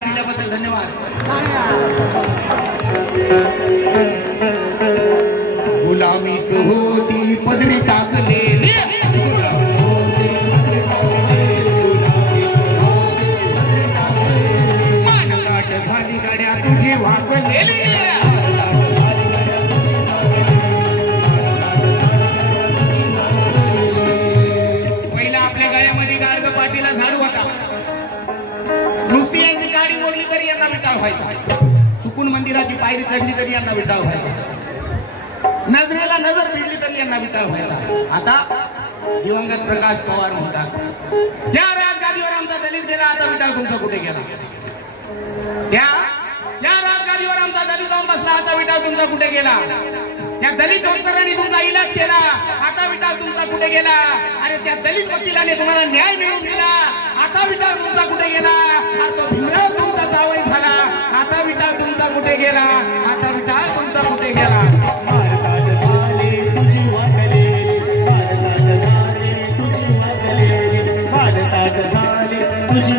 दिल्याबद्दल धन्यवाद. गुलामीच होती पदरी टाकलेली मानकाट झाली गाड्या तुझी वाकलेली पहिला आपल्या गळ्यामध्ये गाडग पाटीला झाडू होता. नुसती यांची गाडी मोडली तरी यांना विटाळ व्हायचा. चुकून मंदिराची पायरी चढली तरी यांना विटाळ व्हायचा. नजरेला नजर भिडली तरी यांना विटाळ व्हायचा. आता दिवंगत प्रकाश पवार म्हणतात त्या राजगादीवर आमचा दलित गेला, आता विटाळ तुमचा कुठे गेला. त्या राजगादीवर आमचा दलित जाऊन बसला, आता विटाळ तुमचा कुठे गेला. त्या दलित डॉक्टरांनी तुमचा इलाज केला, आता विटाळ तुमचा कुठे गेला. आणि त्या दलित वकिलाने तुम्हाला न्याय मिळवून दिला, आता विटाळ तुमचा कुठे गेला. तो भीमराव तुमचा जावई झाला, आता विटाळ तुमचा कुठे गेला. आता विटाळ तुमचा कुठे गेला. तुझी